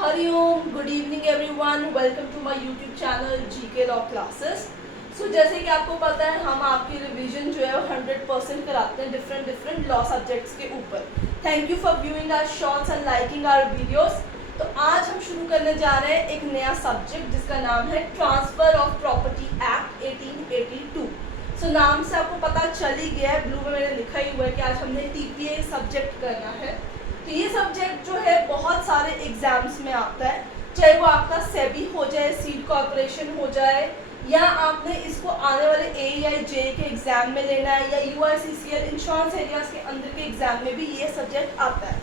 Hariom, good evening everyone, welcome to my YouTube channel GK law classes. So जैसे कि आपको पता है हम आपकी रिवीजन जो है वो 100% कराते हैं डिफरेंट लॉ सब्जेक्ट्स के ऊपर। Thank you for viewing our shorts and liking our videos. तो आज हम शुरू करने जा रहे हैं एक नया सब्जेक्ट जिसका नाम है ट्रांसफर ऑफ प्रॉपर्टी एक्ट 1882। सो नाम से आपको पता चल ही गया है, ब्लू में मैंने लिखा ही हुआ है कि आज हमने टीपीए सब्जेक्ट करना है। तो ये सब्जेक्ट जो है बहुत सारे एग्जाम्स में आता है, चाहे वो आपका सेबी हो जाए, सीड कॉर्पोरेशन हो जाए, या आपने इसको आने वाले AEI-JEE के एग्जाम में लेना है, या UICCL इंश्योरेंस एरियाज के अंदर के एग्जाम में भी ये सब्जेक्ट आता है।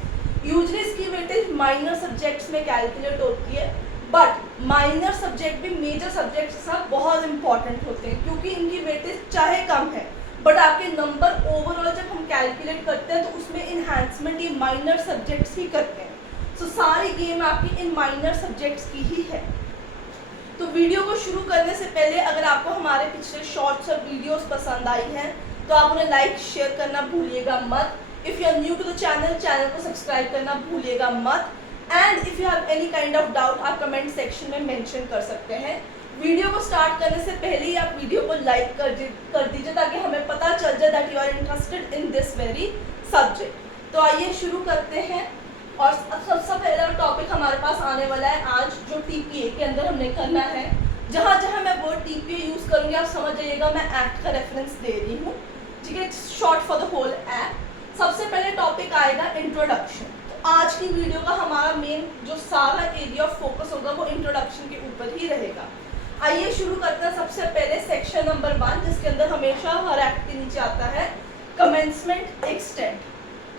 यूजली इसकी वेटेज माइनर सब्जेक्ट्स में कैलकुलेट होती है, बट माइनर सब्जेक्ट भी मेजर सब्जेक्ट्स के साथ बहुत इंपॉर्टेंट होते हैं क्योंकि इनकी वेटेज चाहे कम है बट आपके नंबर ओवरऑल जब हम कैलकुलेट करते हैं तो उसमें इन्हांसमेंट ये माइनर सब्जेक्ट्स ही करते हैं। सो सारी गेम आपकी इन माइनर सब्जेक्ट्स की ही है। तो वीडियो को शुरू करने से पहले अगर आपको हमारे पिछले शॉर्ट्स और वीडियोस पसंद आई हैं तो आप उन्हें लाइक शेयर करना भूलिएगा मत। If you are new to the channel को सब्सक्राइब करना भूलिएगा मत। And if you have any kind of doubt आप कमेंट सेक्शन में मेंशन कर सकते हैं। वीडियो को स्टार्ट करने से पहले ही आप वीडियो को लाइक कर दीजिए ताकि हमें पता चल जाए that you are interested in this very subject. तो आइए शुरू करते हैं। और सबसे पहला टॉपिक हमारे पास आने वाला है आज, जो टीपीए के अंदर हमने करना है। जहाँ जहाँ मैं वर्ड टीपीए यूज़ करूँगी आप समझ जाइएगा मैं एक्ट का रेफरेंस दे रही हूँ, ठीक है, short for the whole act. सबसे पहले टॉपिक आएगा इंट्रोडक्शन। तो आज की वीडियो का हमारा मेन जो सारा एरिया ऑफ फोकस होगा वो इंट्रोडक्शन के ऊपर ही रहेगा। आइए शुरू करते हैं। सबसे पहले सेक्शन नंबर 1 जिसके अंदर हमेशा हर एक्ट के नीचे आता है कमेंसमेंट एक्सटेंट,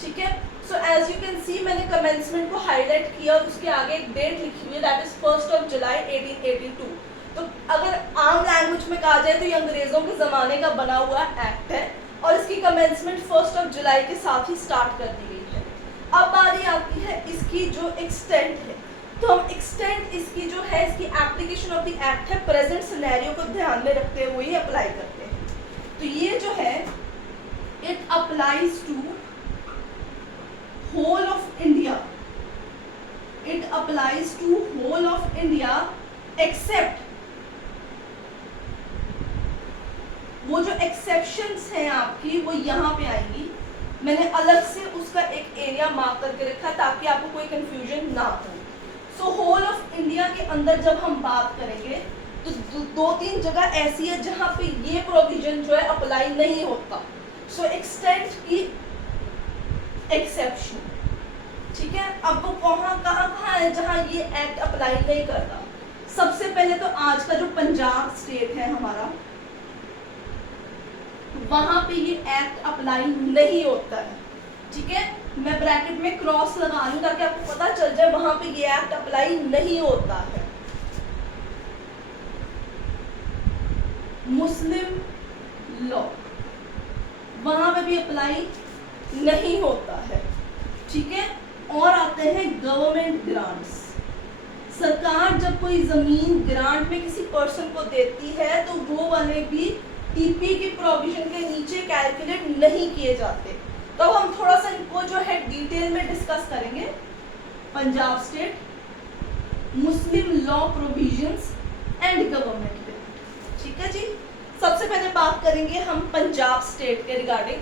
ठीक है। So as you can see मैंने कमेंसमेंट को हाईलाइट किया और उसके आगे एक डेट लिखी हुई है, दैट इज 1 जुलाई 1882। तो अगर आम लैंग्वेज में कहा जाए तो ये अंग्रेजों के ज़माने का बना हुआ एक्ट है और इसकी कमेंसमेंट 1 जुलाई के साथ ही स्टार्ट कर दी गई है। अब बारी आती है इसकी जो एक्सटेंट है। तो हम एक्सटेंट इसकी जो है इसकी एप्लीकेशन ऑफ द एक्ट है प्रेजेंट सिनेरियो को ध्यान में रखते हुए ही अप्लाई करते हैं। तो ये जो है it applies to whole of India, it applies to whole of India except, वो जो एक्सेप्शंस हैं आपकी वो यहाँ पे आएंगी। मैंने अलग से उसका एक एरिया मार्क करके रखा ताकि आपको कोई कंफ्यूजन ना हो। सो होल ऑफ इंडिया के अंदर जब हम बात करेंगे तो 2-3 जगह ऐसी है जहाँ पे ये प्रोविजन जो है अप्लाई नहीं होता। सो एक्सटेंट की एक्सेप्शन, ठीक है। अब वो कहाँ है जहाँ ये एक्ट अप्लाई नहीं करता। सबसे पहले तो आज का जो पंजाब स्टेट है हमारा, वहां पे ये एक्ट अप्लाई नहीं होता है, ठीक है। मैं ब्रैकेट में क्रॉस लगा रही हूँ ताकि आपको पता चल जाए वहां पे ये एक्ट अप्लाई नहीं होता है। मुस्लिम लॉ वहां पे भी अप्लाई नहीं होता है, ठीक है। और आते हैं गवर्नमेंट ग्रांट्स। सरकार जब कोई जमीन ग्रांट में किसी पर्सन को देती है तो वो वाले भी टीपी के प्रोविजन के नीचे कैलकुलेट नहीं किए जाते। तो अब हम थोड़ा सा इनको जो है डिटेल में डिस्कस करेंगे। Punjab state, Muslim law provisions and government grant, ठीक है जी। सबसे पहले बात करेंगे हम पंजाब स्टेट के रिगार्डिंग।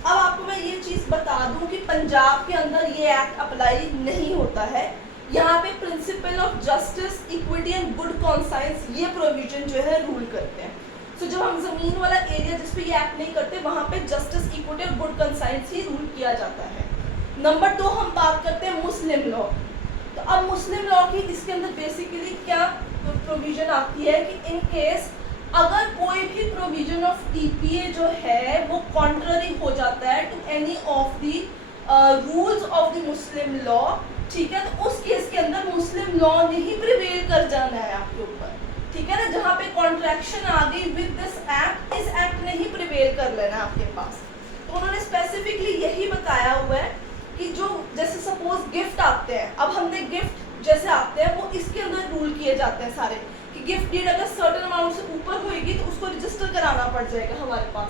अब आपको मैं ये चीज़ बता दूं कि पंजाब के अंदर ये एक्ट अप्लाई नहीं होता है। यहाँ पे principle of justice, equity and good conscience ये प्रोविजन जो है रूल करते हैं। तो जब हम जमीन वाला एरिया जिस पे ये एक्ट नहीं करते वहाँ पे जस्टिस, इक्विटी और गुड कंसाइंस ही रूल किया जाता है। नंबर 2 हम बात करते हैं मुस्लिम लॉ। तो अब मुस्लिम लॉ की इसके अंदर बेसिकली क्या प्रोविजन आती है कि इन केस अगर कोई भी प्रोविजन ऑफ टीपीए जो है वो कॉन्ट्ररी हो जाता है to any of the rules of the Muslim law, ठीक है, तो उस केस के अंदर मुस्लिम लॉ ने ही प्रिवेल कर जाना है आपके ऊपर, ठीक है ना। जहाँ पे कॉन्ट्रैक्शन आ गई विद दिस एक्ट, इस एक्ट ने ही प्रिवेल कर लेना आपके पास। तो उन्होंने स्पेसिफिकली यही बताया हुआ है कि जो जैसे सपोज गिफ्ट आते हैं, अब हमने गिफ्ट जैसे आते हैं वो इसके अंदर रूल किए जाते हैं सारे कि गिफ्ट डीड अगर सर्टेन अमाउंट से ऊपर होएगी तो उसको रजिस्टर कराना पड़ जाएगा हमारे पास।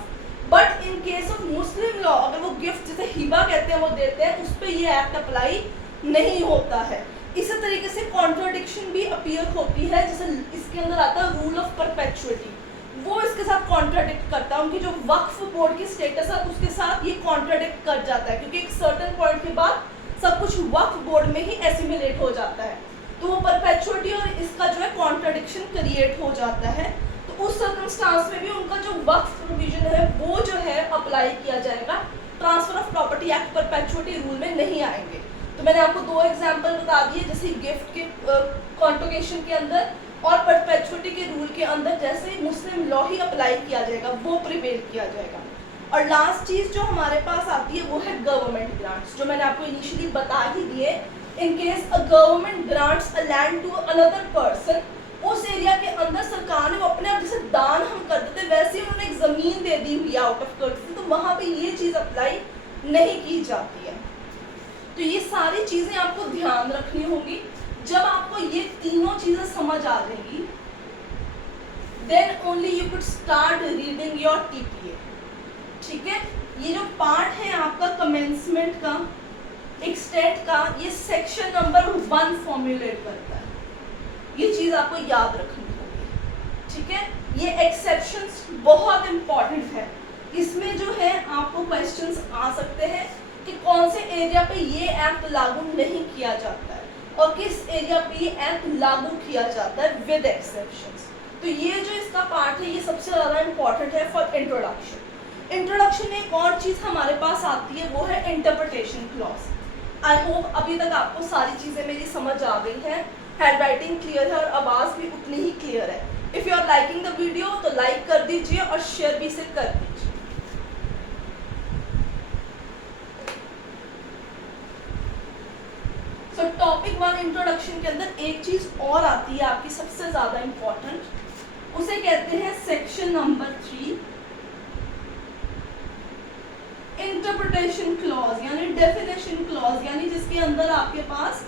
But in case of Muslim law अगर वो गिफ्ट जैसे हिबा कहते हैं वो देते हैं, उस पर ये एक्ट अप्लाई नहीं होता है। इसी तरीके से कॉन्ट्राडिक्शन भी अपीयर होती है, जैसे इसके अंदर आता है रूल ऑफ परपेचुअलिटी, वो इसके साथ कॉन्ट्राडिक्ट करता है, उनकी जो वक्फ बोर्ड की स्टेटस है उसके साथ ये कॉन्ट्राडिक्ट कर जाता है, क्योंकि एक सर्टेन पॉइंट के बाद सब कुछ वक्फ बोर्ड में ही एसिमिलेट हो जाता है, तो वो परपेचुअलिटी और इसका जो है कॉन्ट्राडिक्शन क्रिएट हो जाता है। तो उस सर्कमस्टांस में भी उनका जो वक्फ प्रोविजन है वो जो है अप्लाई किया जाएगा, transfer of property act perpetuity rule में नहीं आएंगे। तो मैंने आपको 2 एग्जाम्पल बता दिए, जैसे गिफ्ट के कॉन्ट्रोगेशन के अंदर और परपेचुअलिटी के रूल के अंदर जैसे मुस्लिम लॉ ही अप्लाई किया जाएगा, वो प्रिवेल किया जाएगा। और लास्ट चीज जो हमारे पास आती है वो है गवर्नमेंट ग्रांट्स, जो मैंने आपको इनिशियली बता ही दिए। In case a government grants a land to another person, उस एरिया के अंदर सरकार ने वो अपने आप जैसे दान हम कर देते वैसे ही उन्होंने एक जमीन दे दी हुई आउट ऑफ कर्टसी, तो वहां पे ये चीज अप्लाई नहीं की जाती है। तो ये सारी चीजें आपको ध्यान रखनी होंगी। जब आपको ये तीनों चीजें समझ आ जाएंगी, then only you could start reading your TPA. ठीक है, ये जो पार्ट है आपका कमेंसमेंट का, एक्सटेंट का, ये सेक्शन नंबर 1 फॉर्मुलेट करता है, ये चीज आपको याद रखनी होगी। ठीक है, ये एक्सेप्शंस बहुत इंपॉर्टेंट है, इसमें जो है आपको क्वेश्चंस आ सकते हैं कि कौन से एरिया पे ये एक्ट लागू नहीं किया जाता है और किस एरिया पे ये एक्ट लागू किया जाता है विद एक्सेप्शंस। तो ये जो इसका पार्ट है ये सबसे ज़्यादा इंपॉर्टेंट है फॉर इंट्रोडक्शन। इंट्रोडक्शन में एक और चीज़ हमारे पास आती है, वो है इंटरप्रिटेशन क्लॉज। आई होप अभी तक आपको सारी चीज़ें मेरी समझ आ गई हैं, हैंड राइटिंग क्लियर है और आवाज़ भी उतनी ही क्लियर है। If you are liking the video तो लाइक कर दीजिए और शेयर भी इसे कर दीजिए। तो टॉपिक 1 इंट्रोडक्शन के अंदर एक चीज और आती है आपकी सबसे ज्यादा इंपॉर्टेंट, उसे कहते हैं सेक्शन नंबर 3 इंटरप्रिटेशन क्लॉज, यानी डेफिनेशन क्लॉज, यानी जिसके अंदर आपके पास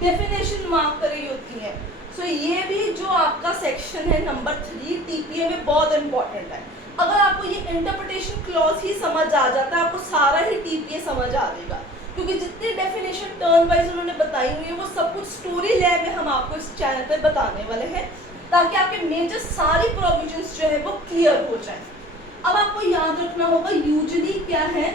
डेफिनेशन मार्क करी होती है। सो ये भी जो आपका सेक्शन है नंबर 3 टीपीए में बहुत इंपॉर्टेंट है। अगर आपको ये इंटरप्रिटेशन क्लॉज ही समझ आ जाता है, आपको सारा ही टीपीए समझ आ जाएगा, क्योंकि जितनी डेफिनेशन टर्न वाइज उन्होंने बताई हुई है वो सब कुछ स्टोरी लैब में हम आपको इस चैनल पे बताने वाले हैं, ताकि आपके मेजर सारी प्रोविजंस जो है वो क्लियर हो जाए। अब आपको याद रखना होगा यूजुअली क्या है,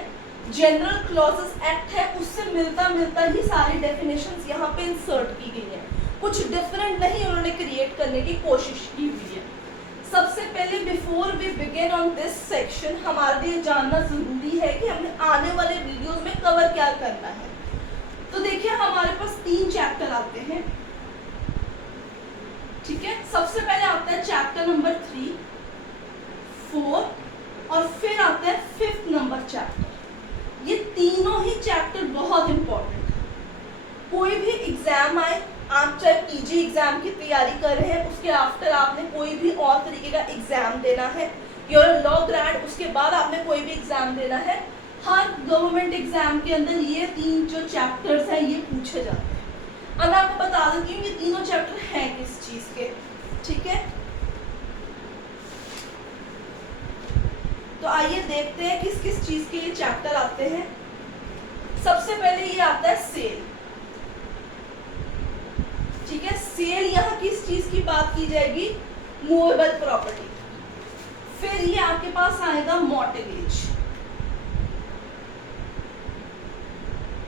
जनरल क्लॉजेस एक्ट है उससे मिलता मिलता ही सारी डेफिनेशंस यहाँ पे इंसर्ट की गई है, कुछ डिफरेंट नहीं उन्होंने क्रिएट करने की कोशिश की हुई है। सबसे पहले before we begin on this section हमारे लिए जानना जरूरी है कि हमने आने वाले वीडियोस में कवर क्या करना है। तो देखिए हमारे पास 3 चैप्टर आते हैं। ठीक है, सबसे पहले आता है चैप्टर नंबर 3, 4 और फिर आता है 5th नंबर चैप्टर। ये तीनों ही चैप्टर बहुत इंपॉर्टेंट है। कोई भी एग्जाम आए, आप चाहे पीजी एग्जाम की तैयारी कर रहे हैं, उसके आफ्टर आपने कोई भी और तरीके का एग्जाम देना है, योर लॉ ग्रेड, उसके बाद आपने कोई भी एग्जाम देना है, हर गवर्नमेंट एग्जाम के अंदर ये 3 जो चैप्टर्स हैं ये पूछे जाते हैं। अब मैं आपको बता देती हूँ ये तीनों चैप्टर हैं किस चीज के। ठीक है, तो आइए देखते हैं किस किस चीज के ये चैप्टर आते हैं। सबसे पहले ये आता है सेल। ठीक है, सेल यहाँ किस चीज की बात की जाएगी, मूवेबल प्रॉपर्टी। फिर ये आपके पास आएगा मॉर्टगेज।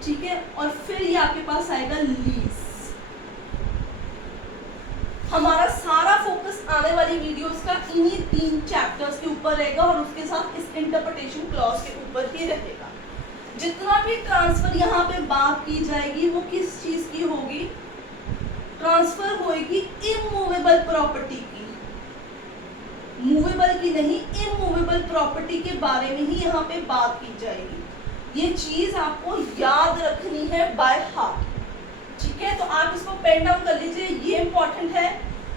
ठीक है, और फिर ये आपके पास आएगा लीज। हमारा सारा फोकस आने वाली वीडियोस का इन्हीं 3 चैप्टर्स के ऊपर रहेगा और उसके साथ इस इंटरप्रिटेशन क्लॉज के ऊपर ही रहेगा। जितना भी ट्रांसफर यहाँ पे बात की जाएगी वो किस चीज की होगी, ट्रांसफर होएगी इमूवेबल प्रॉपर्टी की, मूवेबल की नहीं, इमूवेबल प्रॉपर्टी के बारे में ही यहाँ पे बात की जाएगी। ये चीज आपको याद रखनी है बाय हार्ट। ठीक है, तो आप इसको पेन डाउन कर लीजिए, ये इंपॉर्टेंट है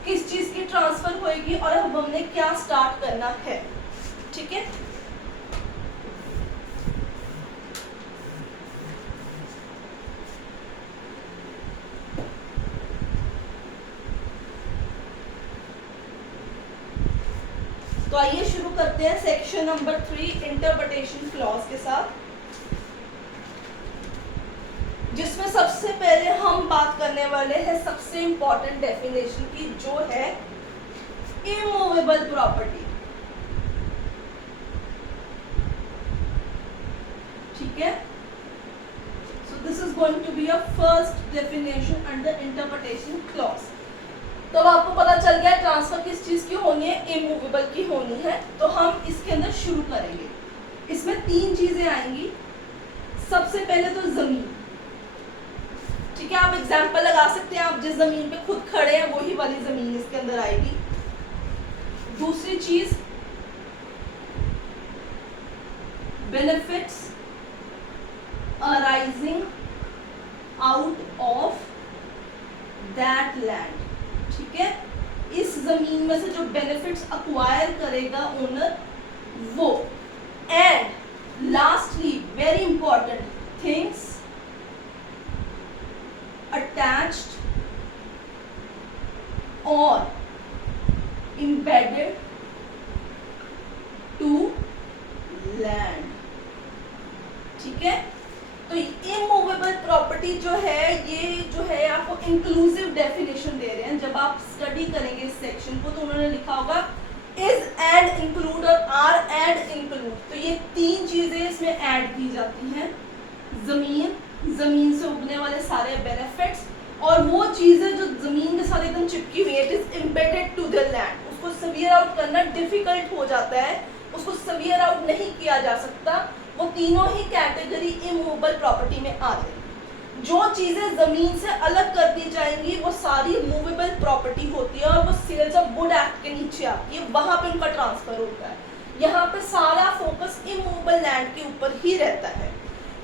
किस चीज की ट्रांसफर होएगी और अब हमने क्या स्टार्ट करना है। ठीक है, तो आइए शुरू करते हैं सेक्शन नंबर 3 इंटरप्रिटेशन क्लॉज के साथ, जिसमें सबसे पहले हम बात करने वाले वाले हैं सबसे इंपॉर्टेंट डेफिनेशन की, जो है इमूवेबल प्रॉपर्टी। ठीक है, so this is going to be a first definition under interpretation clause. तो अब आपको पता चल गया ट्रांसफर किस चीज की होनी है, इमूवेबल की होनी है। तो हम इसके अंदर शुरू करेंगे। इसमें 3 चीजें आएंगी। सबसे पहले तो जमीन, ठीक है, आप एग्जांपल लगा सकते हैं, आप जिस जमीन पे खुद खड़े हैं वही वाली जमीन इसके अंदर आएगी। दूसरी चीज benefits arising out of that land. ठीक है, इस जमीन में से जो बेनिफिट्स अक्वायर करेगा ओनर वो। And lastly very important, things attached और embedded टू लैंड। ठीक है, तो इमूवेबल प्रॉपर्टी जो है, ये जो है आपको इंक्लूसिव डेफिनेशन दे रहे हैं। जब आप स्टडी करेंगे इस सेक्शन को तो उन्होंने लिखा होगा इज एंड इंक्लूड और आर एंड इंक्लूड। तो ये 3 चीजें इसमें ऐड की जाती हैं, जमीन, जमीन से उगने वाले सारे बेनिफिट्स, और वो चीजें जो जमीन के साथ एकदम चिपकी हुई है, it is embedded to the land. उसको सवियर आउट करना डिफिकल्ट हो जाता है, उसको सवियर आउट नहीं किया जा सकता। वो तीनों ही कैटेगरी इमूवेबल प्रॉपर्टी में आ जाएगी। जो चीजें जमीन से अलग कर दी जाएंगी वो सारी मूवेबल प्रॉपर्टी होती है, और वो सेल्स ऑफ गुड एक्ट के नीचे आती है, वहां पे उनका ट्रांसफर होता है। यहाँ पे सारा फोकस इमूवेबल लैंड के ऊपर ही रहता है।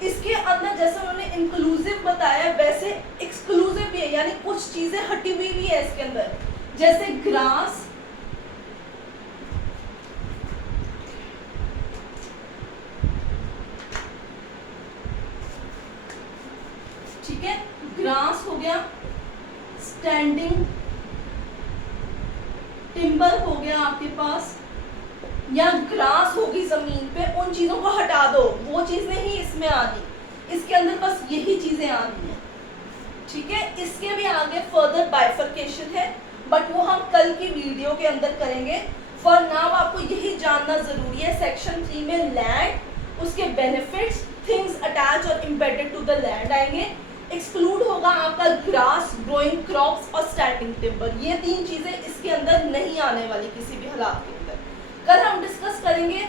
इसके अंदर जैसे उन्होंने इंक्लूसिव बताया वैसे एक्सक्लूसिव भी है, यानी कुछ चीजें हटी हुई भी है इसके अंदर, जैसे ग्रास, ठीक है, ग्रास हो गया, स्टैंडिंग टिम्बर हो गया आपके पास, या ग्रास होगी जमीन पे, उन चीजों को हटा दो, वो चीज नहीं इसमें आनी। इसके अंदर बस यही चीजें आनी है। ठीक है, इसके भी आगे फर्दर बाइफर्केशन है, बट वो हम कल की वीडियो के अंदर करेंगे। फॉर नाउ आपको यही जानना जरूरी है, सेक्शन 3 में लैंड, उसके बेनिफिट्स, थिंग्स अटैच और एम्बेडेड टू द लैंड आएंगे। एक्सक्लूड होगा आपका ग्रास, ग्रोइंग क्रॉप्स और स्टैंडिंग टिम्बर। ये 3 चीजें इसके अंदर नहीं आने वाली किसी भी हालात के अंदर। कल हम डिस्कस करेंगे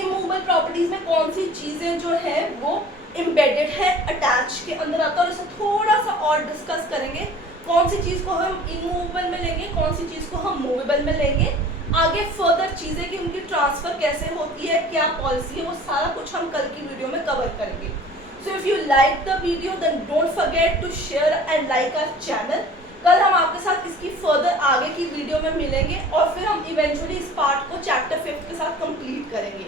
इमूवेबल प्रॉपर्टीज में कौन सी चीजें जो है वो एम्बेडेड है, अटैच के अंदर आता है, और इसे थोड़ा सा और डिस्कस करेंगे कौन सी चीज को हम इमूवेबल में लेंगे, कौन सी चीज को हम मूवेबल में लेंगे। आगे फर्दर चीजें कि उनकी ट्रांसफर कैसे होती है, क्या पॉलिसी है, वो सारा कुछ हम कल की वीडियो में कवर करेंगे। So if you like the video, then don't forget to share and like our channel. कल हम आपके साथ इसकी फर्दर आगे की वीडियो में मिलेंगे, और फिर हम इवेंचुअली इस पार्ट को चैप्टर 5 के साथ कंप्लीट करेंगे।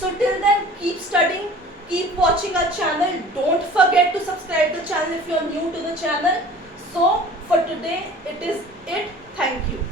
So till then, keep studying, keep watching our channel. Don't forget to subscribe the channel if you are new to the channel. So for today, it is it. Thank you.